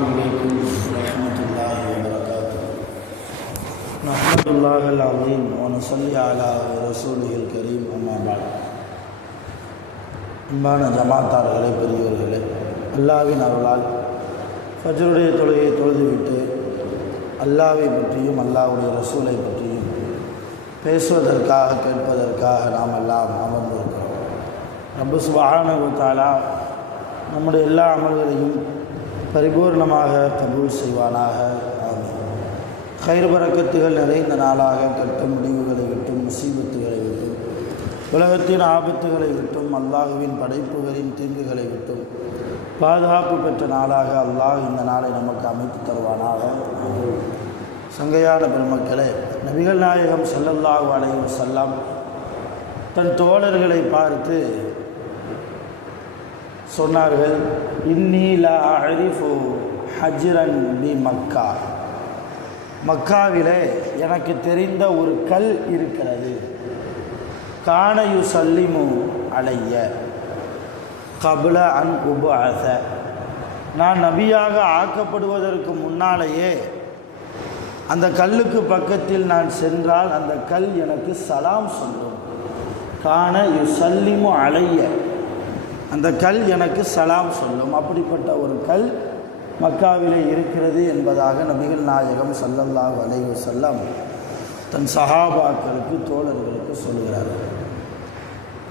السلام عليكم ورحمة الله وبركاته. نحمد الله العظيم ونصلي على رسوله الكريم أما بعد. அன்பான ஜமாத்தார்களே, பெரியோர்களே, அல்லாஹ்வின் அருளால் ஃபஜ்ருடைய தொழுகையை தொழுதுவிட்டு அல்லாஹ்வை பற்றியும் அல்லாஹ்வுடைய ரசூலை பற்றியும் பேசுவதற்காக கேட்பதற்காக நாம் எல்லாம் அமர்ந்திருக்கிறோம். ரப்பு சுப்ஹானஹு வ தஆலா நம்முடைய எல்லா அமல்களையும் பரிபூர்ணமாக கபூல் செய்வானாக. ஆமீன். கைர் பரக்கத்துகள் நிறைந்த நாளாக கெட்ட முடிவுகளை விட்டும் முசீபத்துகளை விட்டும் உலகத்தின் ஆபத்துகளை விட்டும் அல்லாஹுவின் படைப்புகளின் தீங்குகளை விட்டும் பாதுகாப்பு பெற்ற நாளாக அல்லாஹ் இந்த நாளை நமக்கு அமைத்து தருவானாக. சங்கையான பெருமக்களே, நபிகள் நாயகம் ஸல்லல்லாஹு அலைஹி வஸல்லம் தன் தோழர்களை பார்த்து சொன்னார்கள், இன்னி லா அரிஃபு ஹஜ்ரன் பி மக்கா. மக்காவிலே எனக்கு தெரிந்த ஒரு கல் இருக்கிறது. கான யுஸல்லிமு அலைய கப்ல அன் உபஅஸ. நான் நபியாக ஆக்கப்படுவதற்கு முன்னாலேயே அந்த கல்லுக்கு பக்கத்தில் நான் சென்றால் அந்த கல் எனக்கு சலாம் சொல்லும். கான யுஸல்லிமு அலைய, அந்த கல் எனக்கு சலாம் சொல்லும். அப்படிப்பட்ட ஒரு கல் மக்காவிலே இருக்கிறது என்பதாக நபிகள் நாயகம் ஸல்லல்லாஹு அலைஹி வஸல்லம் தன் சஹாபாக்களுக்கு தோழர்களுக்கு சொல்கிறார்கள்.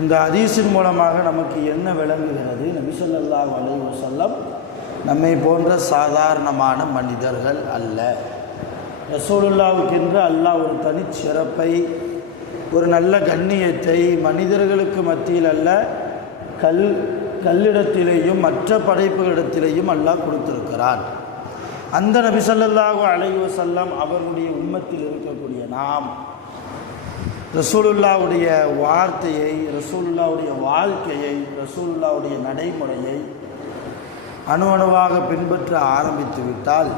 இந்த ஹதீஸின் மூலமாக நமக்கு என்ன விளங்குகிறது? நபி ஸல்லல்லாஹு அலைஹி வஸல்லம் நம்மை போன்ற சாதாரணமான மனிதர்கள் அல்ல. ரசூலுல்லாஹ்வுக்கென்று அல்லாஹ் ஒரு தனிச்சிறப்பை, ஒரு நல்ல கண்ணியத்தை மனிதர்களுக்கு மத்தியில் அல்ல, கல்லிடத்திலேயும் மற்ற படைப்புகளிடத்திலேயும் அல்லாஹ் கொடுத்திருக்கிறான். அந்த நபி ஸல்லல்லாஹு அலைஹி வஸல்லம் அவருடைய உம்மத்தில் இருக்கக்கூடிய நாம் ரசூலுல்லாஹ்வுடைய வார்த்தையை, ரசூலுல்லாஹ்வுடைய வாழ்க்கையை, ரசூலுல்லாஹ்வுடைய நடைமுறையை அணுவாக பின்பற்ற ஆரம்பித்து விட்டால்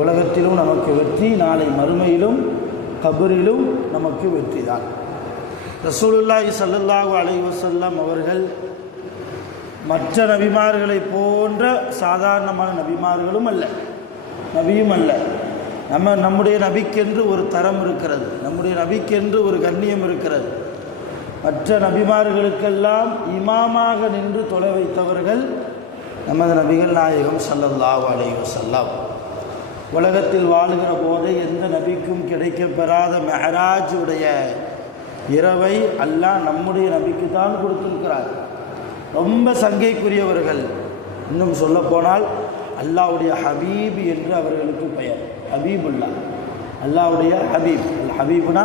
உலகத்திலும் நமக்கு வெற்றி, நாளை மறுமையிலும் கபரிலும் நமக்கு வெற்றி தான். ரசூலுல்லாஹி ஸல்லல்லாஹு அலைஹி வஸல்லம் அவர்கள் மற்ற நபிமார்களை போன்ற சாதாரணமான நபிமார்களும் அல்ல, நபியும் அல்ல. நம்முடைய நபிக்கென்று ஒரு தரம் இருக்கிறது, நம்முடைய நபிக்கென்று ஒரு கண்ணியம் இருக்கிறது. மற்ற நபிமார்களுக்கெல்லாம் இமாமாக நின்று தொலை வைத்தவர்கள் நமது நபிகள் நாயகம் ஸல்லல்லாஹு அலைஹி வஸல்லம். உலகத்தில் வாழுகிற போது எந்த நபிக்கும் கிடைக்கப்பெறாத மெஹராஜ் உடைய இரவை அல்லாஹ் நம்முடைய நபிக்கு தான் கொடுத்திருக்கிறார். ரொம்ப சங்கைக்குரியவர்கள். இன்னும் சொல்லப்போனால் அல்லாஹ்வுடைய ஹபீப் என்று அவர்களுக்கு பெயர். ஹபீபுல்லா, அல்லாஹ்வுடைய ஹபீப். ஹபீப்னா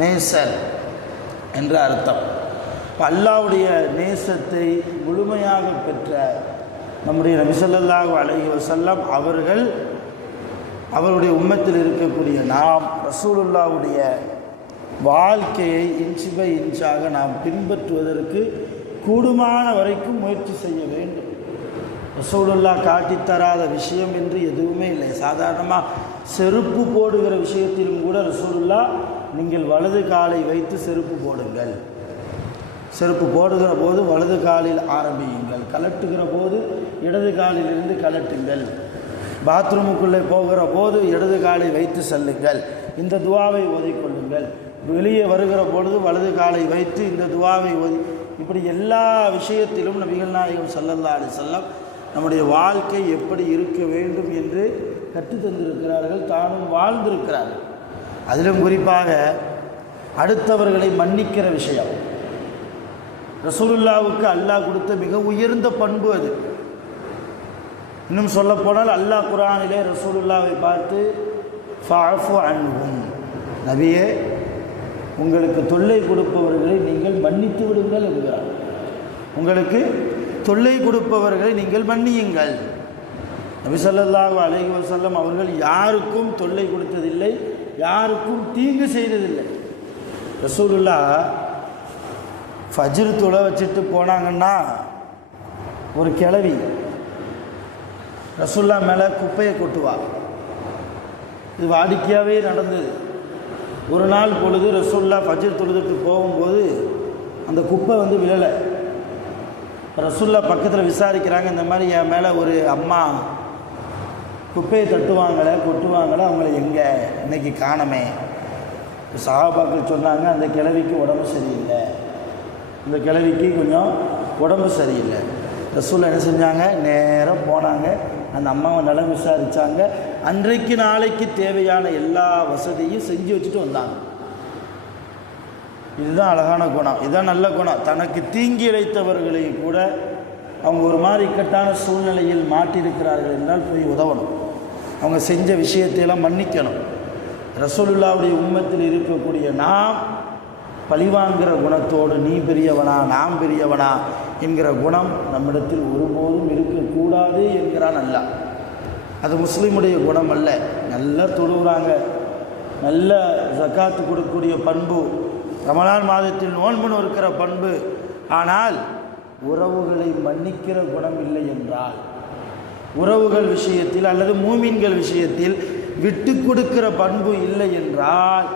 நேசர் என்ற அர்த்தம். இப்போ அல்லாஹ்வுடைய நேசத்தை முழுமையாக பெற்ற நம்முடைய நபி ஸல்லல்லாஹு அலைஹி வஸல்லம் அவர்கள், அவருடைய உம்மத்தில் இருக்கக்கூடிய நாம் ரசூலுல்லாஹ்வுடைய வாழ்க்கையை இன்ச் பை இன்ச்சாக நாம் பின்பற்றுவதற்கு கூடுமான வரைக்கும் முயற்சி செய்ய வேண்டும். ரசூலுல்லாஹ் காட்டித்தராத விஷயம் என்று எதுவுமே இல்லை. சாதாரணமாக செருப்பு போடுகிற விஷயத்திலும் கூட ரசூலுல்லாஹ், நீங்கள் வலது காலை வைத்து செருப்பு போடுங்கள், செருப்பு போடுகிற போது வலது காலில் ஆரம்பியுங்கள், கலட்டுகிற போது இடது காலிலிருந்து கலட்டுங்கள், பாத்ரூமுக்குள்ளே போகிற போது இடது காலை வைத்து செல்லுங்கள், இந்த துவாவை ஓதிக்கொள்ளுங்கள், வெளியே வருகிற பொழுது வலது காலை வைத்து இந்த துவாவை ஓதி, இப்படி எல்லா விஷயத்திலும் நபிகள் நாயகம் ஸல்லல்லாஹு அலைஹி வஸல்லம் நம்முடைய வாழ்க்கை எப்படி இருக்க வேண்டும் என்று கற்றுத்தந்திருக்கிறார்கள், தானும் வாழ்ந்திருக்கிறார்கள். அதிலும் குறிப்பாக அடுத்தவர்களை மன்னிக்கிற விஷயம் ரசூலுல்லாஹ்வுக்கு அல்லாஹ் கொடுத்த மிக உயர்ந்த பண்பு அது. இன்னும் சொல்லப்போனால் அல்லாஹ் குர்ஆனிலே ரசூலுல்லாஹ்வை பார்த்து ஃபஅஃபு அன்ஹும், நபியே உங்களுக்கு தொல்லை கொடுப்பவர்களை நீங்கள் மன்னித்து விடுங்கள் என்கிறார். உங்களுக்கு தொல்லை கொடுப்பவர்களை நீங்கள் மன்னியுங்கள். நபி ஸல்லல்லாஹு அலைஹி வஸல்லம் அவர்கள் யாருக்கும் தொல்லை கொடுத்ததில்லை, யாருக்கும் தீங்கு செய்ததில்லை. ரசூலுல்லாஹ் ஃபஜ்ர் தொழ வச்சுட்டு போனாங்கன்னா ஒரு கிழவி ரசூலுல்லாஹ் மேலே குப்பையை கொட்டுவா. இது வாடிக்கையாகவே நடந்தது. ஒரு நாள் பொழுது ரசூலுல்லாஹ் ஃபஜ்ர் தொழுதுட்டு போகும்போது அந்த குப்பை விழலை. ரசூலுல்லாஹ் பக்கத்தில் விசாரிக்கிறாங்க, இந்த மாதிரி என் மேலே ஒரு அம்மா குப்பையை தட்டுவாங்களே கொட்டுவாங்களே அவங்கள எங்கே இன்னைக்கு காணமே. சஹாபாக்கள் சொன்னாங்க, அந்த கிழவிக்கு உடம்பு சரியில்லை, இந்த கிழவிக்கு கொஞ்சம் உடம்பு சரியில்லை. ரசூல் என்ன செஞ்சாங்க, நேராக போனாங்க, அந்த அம்மாவை நலம் விசாரித்தாங்க. அன்றைக்கு நாளைக்கு தேவையான எல்லா வசதியும் செஞ்சு வச்சுட்டு வந்தாங்க. இதுதான் அழகான குணம், இதுதான் நல்ல குணம். தனக்கு தீங்கி இழைத்தவர்களை கூட அவங்க ஒரு மாதிரி இக்கட்டான சூழ்நிலையில் மாட்டியிருக்கிறார்கள் என்றால் போய் உதவணும், அவங்க செஞ்ச விஷயத்தையெல்லாம் மன்னிக்கணும். ரசூலுல்லாவுடைய உம்மத்தில் இருக்கக்கூடிய நாம் பழிவாங்கிற குணத்தோடு நீ பெரியவனா நாம் பெரியவனா என்கிற குணம் நம்மிடத்தில் ஒருபோதும் இருக்கக்கூடாது என்கிறான் அல்லாஹ். அது முஸ்லீமுடைய குணம் அல்ல. நல்லா தொழுகிறாங்க, நல்ல ஜக்காத்து கொடுக்கக்கூடிய பண்பு, ரமலான் மாதத்தில் நோன்பு இருக்கிற பண்பு, ஆனால் உறவுகளை மன்னிக்கிற குணம் இல்லை என்றால், உறவுகள் விஷயத்தில் அல்லது மூமின்கள் விஷயத்தில் விட்டு கொடுக்கிற பண்பு இல்லை என்றால்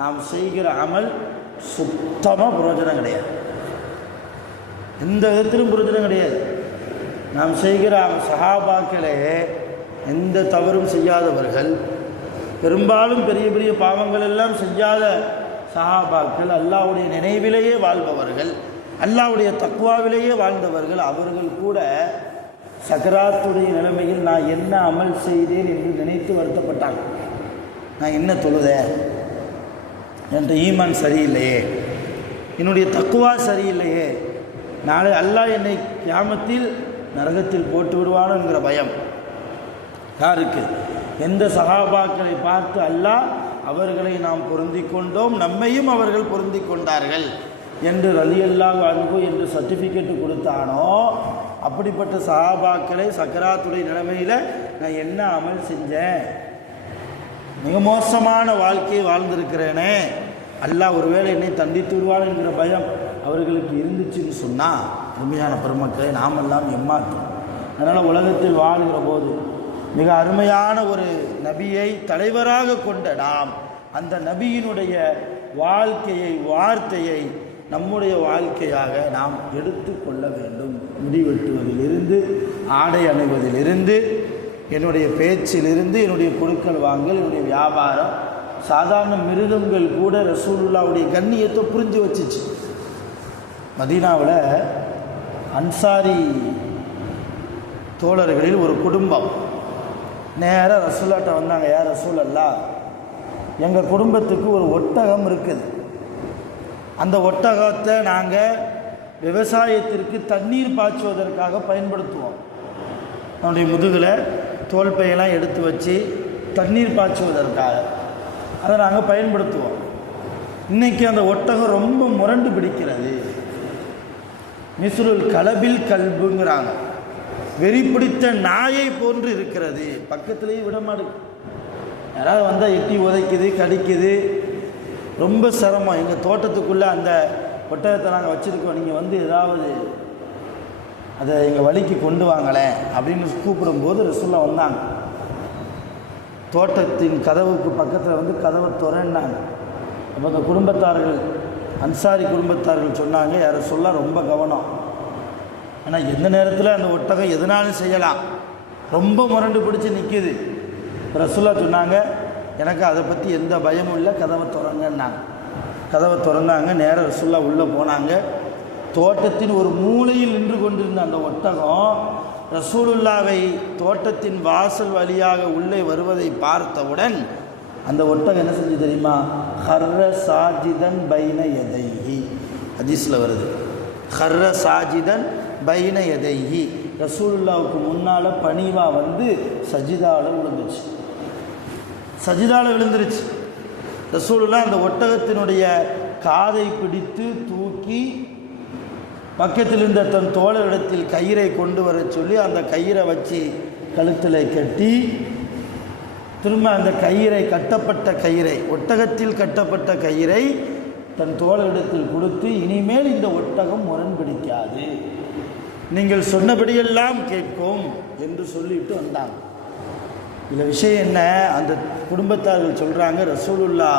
நாம் செய்கிற அமல் சுத்தமாக பிரயோஜனம் கிடையாது, எந்த விதத்திலும் பிரயோஜனம் கிடையாது. நாம் செய்கிற சஹாபாக்களே எந்த தவறும் செய்யாதவர்கள், பெரும்பாலும் பெரிய பெரிய பாவங்கள் எல்லாம் செய்யாத சஹாபாக்கள், அல்லாஹ்வுடைய நினைவிலேயே வாழ்பவர்கள், அல்லாஹ்வுடைய தக்வாவிலேயே வாழ்ந்தவர்கள். அவர்கள் கூட சக்கராத்துடைய நிலைமையில் நான் என்ன அமல் செய்தேன் என்று நினைத்து வருத்தப்பட்டாங்க. நான் என்ன தொழுதேன், என்ற ஈமான் சரியில்லையே, என்னுடைய தக்குவா சரியில்லையே, நாளை அல்லாஹ் என்னை கியாமத்தில் நரகத்தில் போட்டு விடுவானோ என்கிற பயம் யாருக்கு? எந்த சஹாபாக்களை பார்த்து அல்லாஹ் அவர்களை நாம் பொருந்தி கொண்டோம், நம்மையும் அவர்கள் பொருந்தி கொண்டார்கள் என்று ரலியல்லாஹு அன்ஹு என்று சர்டிஃபிகேட்டு கொடுத்தானோ, அப்படிப்பட்ட சஹாபாக்களை சக்கராத்துடைய நிலைமையில் நான் என்ன அமல் செஞ்சேன், மிக மோசமான வாழ்க்கையை வாழ்ந்திருக்கிறேனே, அல்லாஹ் ஒருவேளை என்னை தண்டித்து விடுவான் என்கிற பயம் அவர்களுக்கு இருந்துச்சுன்னு சொன்னால், உண்மையான பெருமக்களை நாமெல்லாம் ஏமாற்றோம். அதனால் உலகத்தில் வாழ்கிற போது மிக அருமையான ஒரு நபியை தலைவராக கொண்ட நாம் அந்த நபியினுடைய வாழ்க்கையை வார்த்தையை நம்முடைய வாழ்க்கையாக நாம் எடுத்து கொள்ள வேண்டும். முடிவெட்டுவதிலிருந்து ஆடை அணிவதிலிருந்து என்னுடைய பேச்சிலிருந்து என்னுடைய கொடுக்கல் வாங்கல், என்னுடைய வியாபாரம், சாதாரண மிருகங்கள் கூட ரசூலுல்லாவுடைய கண்ணியத்தை புரிஞ்சு வச்சிச்சு. மதீனாவில் அன்சாரி தோழர்களில் ஒரு குடும்பம் நேராக ரசூல்லாட்ட வந்தாங்க. யார் ரசூலல்லா, எங்கள் குடும்பத்துக்கு ஒரு ஒட்டகம் இருக்குது, அந்த ஒட்டகத்தை நாங்கள் விவசாயத்திற்கு தண்ணீர் பாய்ச்சுவதற்காக பயன்படுத்துவோம். நம்முடைய முதுகில் தோல் பையெல்லாம் எடுத்து வச்சு தண்ணீர் பாய்ச்சுவதற்காக அதை நாங்கள் பயன்படுத்துவோம். இன்றைக்கி அந்த ஒட்டகம் ரொம்ப முரண்டு பிடிக்கிறது, மிஸ்ருல் கலபில் கல்புங்கிறாங்க, வெறி பிடித்த நாயை போன்று இருக்கிறது, பக்கத்துலேயே விட மாட்டேங்குது, யாராவது வந்தால் எட்டி உதைக்குது, கடிக்குது, ரொம்ப சிரமம். எங்கள் தோட்டத்துக்குள்ளே அந்த ஒட்டகத்தை நாங்கள் வச்சுருக்கோம், நீங்கள் வந்து ஏதாவது அதை எங்கள் வழிக்கு கொண்டு வாங்களேன் அப்படின்னு கூப்பிடும்போது ரசூல்லா வந்தாங்க. தோட்டத்தின் கதவுக்கு பக்கத்தில் வந்து கதவை திறன்னாங்க. அப்போ அந்த குடும்பத்தார்கள், அன்சாரி குடும்பத்தார்கள் சொன்னாங்க, யாரை சொல்ல ரொம்ப கவனம், ஆனால் எந்த நேரத்தில் அந்த ஒட்டகம் எதனாலும் செய்யலாம், ரொம்ப முரண்டு பிடிச்சி நிற்கிது. ரசூல்லா சொன்னாங்க, எனக்கு அதை பற்றி எந்த பயமும் இல்லை, கதவை திறங்கன்னாங்க. கதவை திறந்தாங்க, நேராக ரசூல்லா உள்ளே போனாங்க. தோட்டத்தின் ஒரு மூலையில் நின்று கொண்டிருந்த அந்த ஒட்டகம் ரசூலுல்லாவை தோட்டத்தின் வாசல் வழியாக உள்ளே வருவதை பார்த்தவுடன் அந்த ஒட்டகம் என்ன செஞ்சு தெரியுமா, ஹர்ர சாஜிதன் பைன எதைஹி, ஹதீஸில் வருது, ஹர்ர சாஜிதன் பைன எதைஹி, ரசூலுல்லாவுக்கு முன்னால் பணிவாக வந்து சஜிதாவில் விழுந்துச்சு, சஜிதாவில் விழுந்துருச்சு. ரசூலுல்லா அந்த ஒட்டகத்தினுடைய காதை பிடித்து தூக்கி பக்கத்தில் இருந்த தன் தோழரிடத்தில் கயிறை கொண்டு வர சொல்லி அந்த கயிறை வச்சு கழுத்தில் கட்டி, திரும்ப அந்த கயிறை, கட்டப்பட்ட கயிறை, ஒட்டகத்தில் கட்டப்பட்ட கயிறை தன் தோழரிடத்தில் கொடுத்து, இனிமேல் இந்த ஒட்டகம் முரண்பிடிக்காது, நீங்கள் சொன்னபடியெல்லாம் கேட்கும் என்று சொல்லிட்டு வந்தாங்க. இந்த விஷயம் என்ன, அந்த குடும்பத்தார்கள் சொல்கிறாங்க, ரசூலுல்லா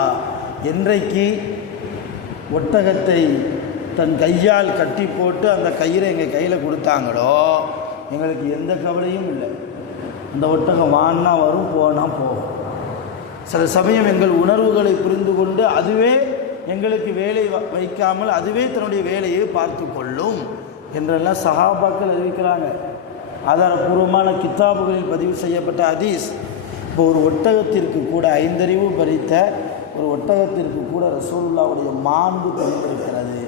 என்றைக்கு ஒட்டகத்தை தன் கையால் கட்டி போட்டு அந்த கயிறை எங்கள் கையில் கொடுத்தாங்களோ எங்களுக்கு எந்த கவலையும் இல்லை, அந்த ஒட்டகம் வான்னா வரும், போனால் போகும். சில சமயம் எங்கள் உணர்வுகளை புரிந்து கொண்டு அதுவே எங்களுக்கு வேலை வைக்காமல் அதுவே தன்னுடைய வேலையை பார்த்து கொள்ளும் என்றெல்லாம் சஹாபாக்கள் அறிவிக்கிறாங்க. ஆதாரபூர்வமான கித்தாபுகளில் பதிவு செய்யப்பட்ட ஹதீஸ். இப்போ ஒரு ஒட்டகத்திற்கு கூட 5 அறிவு பறித்த ஒரு ஒட்டகத்திற்கு கூட ரசூலுல்லாவுடைய மாண்பு புரிந்திருக்கிறது,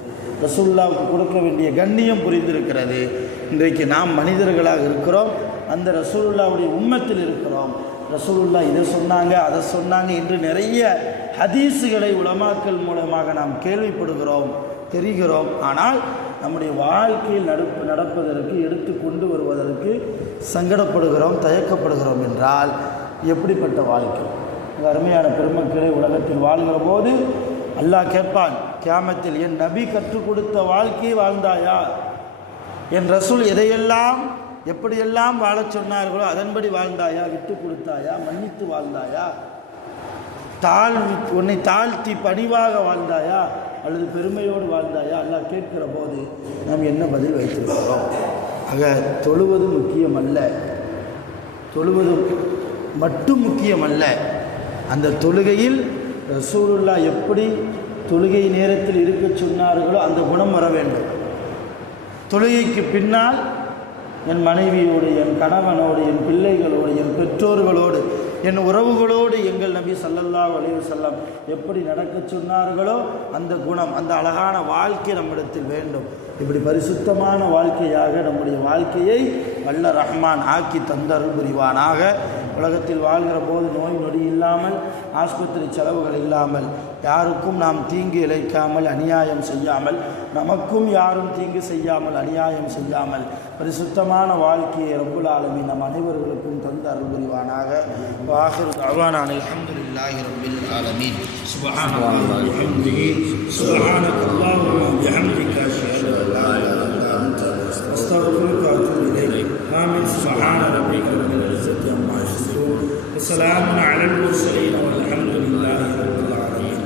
ரசூலுல்லாவுக்கு கொடுக்க வேண்டிய கண்ணியம் புரிந்திருக்கிறது. இன்றைக்கு நாம் மனிதர்களாக இருக்கிறோம், அந்த ரசூலுல்லாவுடைய உம்மத்தில் இருக்கிறோம். ரசூலுல்லா இதை சொன்னாங்க அதை சொன்னாங்க என்று நிறைய ஹதீஸுகளை உலமாக்கள் மூலமாக நாம் கேள்விப்படுகிறோம், தெரிகிறோம். ஆனால் நம்முடைய வாழ்க்கையில் நடப்பதற்கு எடுத்து கொண்டு வருவதற்கு சங்கடப்படுகிறோம், தயக்கப்படுகிறோம் என்றால் எப்படிப்பட்ட வாழ்க்கை? அருமையான பெருமக்களை உலகத்தில் வாழ்கிற போது அல்லாஹ் கேட்பான் கியாமத்தில், என் நபி கற்றுக் கொடுத்த வாழ்க்கையை வாழ்ந்தாயா? என் ரசூல் எதையெல்லாம் எப்படியெல்லாம் வாழச் சொன்னார்களோ அதன்படி வாழ்ந்தாயா? விட்டு கொடுத்தாயா? மன்னித்து வாழ்ந்தாயா? உன்னை தாழ்த்தி பணிவாக வாழ்ந்தாயா அல்லது பெருமையோடு வாழ்ந்தாயா? அல்லாஹ் கேட்கிற போது நாம் என்ன பதில் வைத்திருக்கிறோம்? ஆக தொழுவது முக்கியமல்ல, தொழுவது மட்டும் முக்கியமல்ல, அந்த தொழுகையில் ரசூலுல்லாஹ் எப்படி தொழுகை நேரத்தில் இருக்க சொன்னார்களோ அந்த குணம் வர வேண்டும். தொழுகைக்கு பின்னால் என் மனைவியோடு, என் கணவனோடு, என் பிள்ளைகளோடு, என் பெற்றோர்களோடு, என் உறவுகளோடு எங்கள் நபி ஸல்லல்லாஹு அலைஹி வஸல்லம் எப்படி நடக்க சொன்னார்களோ அந்த குணம், அந்த அழகான வாழ்க்கை நம்மிடத்தில் வேண்டும். இப்படி பரிசுத்தமான வாழ்க்கையாக நம்முடைய வாழ்க்கையை வல்ல ரஹ்மான் ஆக்கி தந்தருள் புரிவானாக. உலகத்தில் வாழ்கிற போது நோய் நொடி இல்லாமல், ஆஸ்பத்திரி செலவுகள் இல்லாமல், யாருக்கும் நாம் தீங்கு இழைக்காமல், அநியாயம் செய்யாமல், நமக்கும் யாரும் தீங்கு செய்யாமல், அநியாயம் செய்யாமல் பரிசுத்தமான வாழ்க்கையை ரப்புல் ஆலமீன் நம் அனைவர்களுக்கும் தந்து அருள் புரிவானாக. வாஹிரு தஅவானா அல்ஹம்துலில்லாஹி ரப்பில் ஆலமீன். சுப்ஹானல்லாஹி வ பிஹம்திஹி, சுப்ஹானல்லாஹி வ பிஹம்திஹி, அஷ்ஹது அன் லா இலாஹா இல்லா அன்த, அஸ்தக்ஃபிருக வ அத்தூபு இலைக். ஆமீன். சுப்ஹான ரப்பிக ரப்பில் இஸ்ஸத்தி அம்மா யசிஃபூன், வ ஸலாமுன் அலல் முர்ஸலீன், வல்ஹம்துலில்லாஹி ரப்பில் ஆலமீன்.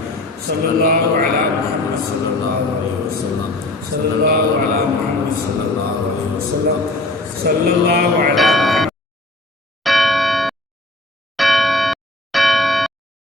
ஸல்லல்லாஹு அலா முஹம்மத் ஸல்லல்லாஹு அலைஹி வஸல்லம், ஸல்லல்லாஹு அலா முஹம்மத் ஸல்லல்லாஹு அலைஹி வஸல்லம், ஸல்லல்லாஹு அலா